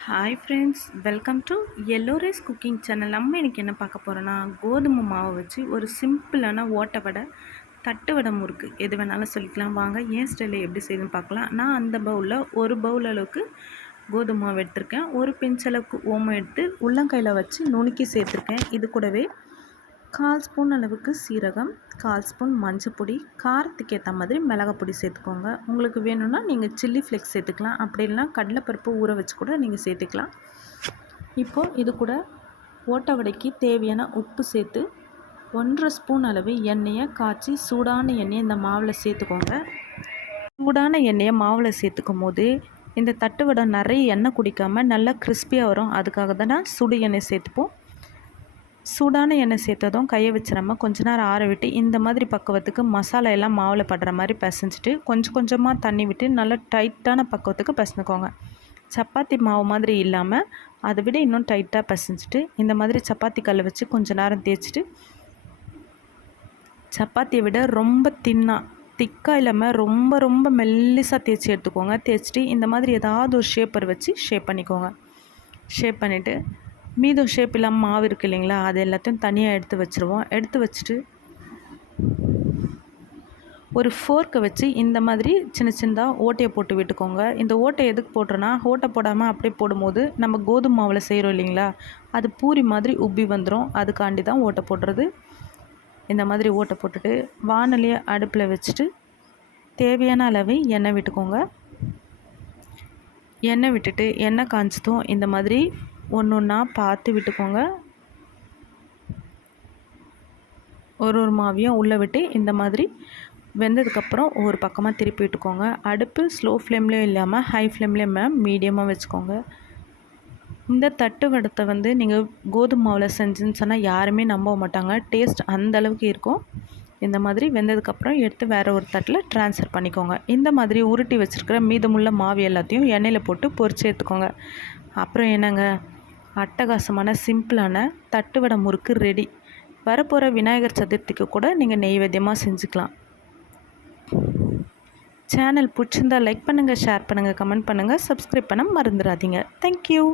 Hi friends welcome to yellow rice cooking channel நம்ம இன்றைக்கி என்ன பார்க்க போகிறோன்னா கோதுமை மாவை வச்சு ஒரு சிம்பிளான ஓட்டை வடை தட்டு வடை முறுக்கு. எது வேணாலும் சொல்லிக்கலாம். வாங்க ஏன் ஸ்டைலில் எப்படி செய்யுதுன்னு பார்க்கலாம். நான் அந்த பவுலில் ஒரு பவுல் அளவுக்கு கோதுமை மாவு எடுத்திருக்கேன். ஒரு பிஞ்சளவுக்கு ஓமம் எடுத்து உள்ளங்கையில் வச்சு நுணுக்கி சேர்த்துருக்கேன். இது கூடவே கால் ஸ்பூன் அளவுக்கு சீரகம் கால் ஸ்பூன் மஞ்சப்பொடி காரத்துக்கு ஏற்ற மாதிரி மிளகாப்பொடி சேர்த்துக்கோங்க. உங்களுக்கு வேணும்னா நீங்கள் சில்லி ஃப்ளெக்ஸ் சேர்த்துக்கலாம். அப்படி இல்லைனா கடலைப்பருப்பு ஊற வச்சு கூட நீங்கள் சேர்த்துக்கலாம். இப்போது இது கூட ஓட்ட வடைக்கு தேவையான உப்பு சேர்த்து ஒன்றரை ஸ்பூன் அளவு எண்ணெயை காய்ச்சி சூடான எண்ணெயை இந்த மாவில் சேர்த்துக்கோங்க. சூடான எண்ணெயை மாவில் சேர்த்துக்கும் போது இந்த தட்டு வடை நிறைய எண்ணெய் குடிக்காமல் நல்லா கிறிஸ்பியாக வரும். அதுக்காக தான் சுடு எண்ணெய் சேர்த்துப்போம். சூடான எண்ணெய் சேர்த்ததும் கையை வச்சிடாமல் கொஞ்ச நேரம் ஆற விட்டு இந்த மாதிரி பக்குவத்துக்கு மசாலா எல்லாம் மாவில் படுற மாதிரி பிசைஞ்சிட்டு கொஞ்சம் கொஞ்சமாக தண்ணி விட்டு நல்லா டைட்டான பக்குவத்துக்கு பிசைஞ்சுக்கோங்க. சப்பாத்தி மாவு மாதிரி இல்லாமல் அதை விட இன்னும் டைட்டாக பிசைஞ்சிட்டு இந்த மாதிரி சப்பாத்தி கல்லை வச்சு கொஞ்ச நேரம் தேய்ச்சிட்டு சப்பாத்தியை விட ரொம்ப தின்னாக திக்காக இல்லாமல் ரொம்ப ரொம்ப மெல்லிசாக தேய்ச்சி எடுத்துக்கோங்க. தேய்ச்சிட்டு இந்த மாதிரி ஏதாவது ஒரு ஷேப்பர் வச்சு ஷேப் பண்ணிக்கோங்க. ஷேப் பண்ணிவிட்டு மீதம் ஷேப் இல்லாமல் மாவு இருக்குது இல்லைங்களா அது எல்லாத்தையும் தனியாக எடுத்து வச்சுருவோம். எடுத்து வச்சுட்டு ஒரு ஃபோர்க்கை வச்சு இந்த மாதிரி சின்ன சின்னதாக ஓட்டையை போட்டு விட்டுக்கோங்க. இந்த ஓட்டை எதுக்கு போட்டுறோன்னா ஓட்டை போடாமல் அப்படியே போடும்போது நம்ம கோதுமை மாவில் செய்கிறோம் இல்லைங்களா அது பூரி மாதிரி உப்பி வந்துடும் அதுக்காண்டி தான் ஓட்டை போடுறது. இந்த மாதிரி ஓட்டை போட்டுட்டு வானொலியை அடுப்பில் வச்சுட்டு தேவையான அளவை எண்ணெய் விட்டுக்கோங்க. எண்ணெய் விட்டுட்டு எண்ணெய் காய்ச்சதும் இந்த மாதிரி ஒன்று ஒன்றா பார்த்து விட்டுக்கோங்க. ஒரு ஒரு மாவியும் உள்ளே விட்டு இந்த மாதிரி வெந்ததுக்கப்புறம் ஒரு பக்கமாக திருப்பி விட்டுக்கோங்க. அடுப்பு ஸ்லோ ஃப்ளேம்லேயும் இல்லாமல் ஹை ஃப்ளேம்லேயும் மீடியமாக வச்சுக்கோங்க. இந்த தட்டு வடத்தை வந்து நீங்கள் கோதுமை மாவில் செஞ்சுன்னு சொன்னால் யாருமே நம்ப மாட்டாங்க. டேஸ்ட் அந்த அளவுக்கு இருக்கும். இந்த மாதிரி வெந்ததுக்கப்புறம் எடுத்து வேறு ஒரு தட்டில் ட்ரான்ஸ்ஃபர் பண்ணிக்கோங்க. இந்த மாதிரி உருட்டி வச்சுருக்கிற மீதமுள்ள மாவு எல்லாத்தையும் எண்ணெயில் போட்டு பொறிச்சு எடுத்துக்கோங்க. அப்புறம் என்னங்க? அட்டகாசமான சிம்பிளான தட்டுவடை முறுக்கு ரெடி வரப்போகிற விநாயகர் சதுர்த்திக்கு கூட நீங்கள் நெய்வேத்தியமாக செஞ்சுக்கலாம். சேனல் பிடிச்சிருந்தால் லைக் பண்ணுங்கள் ஷேர் பண்ணுங்கள் கமெண்ட் பண்ணுங்கள் சப்ஸ்கிரைப் பண்ண மறந்துடாதீங்க. தேங்க்யூ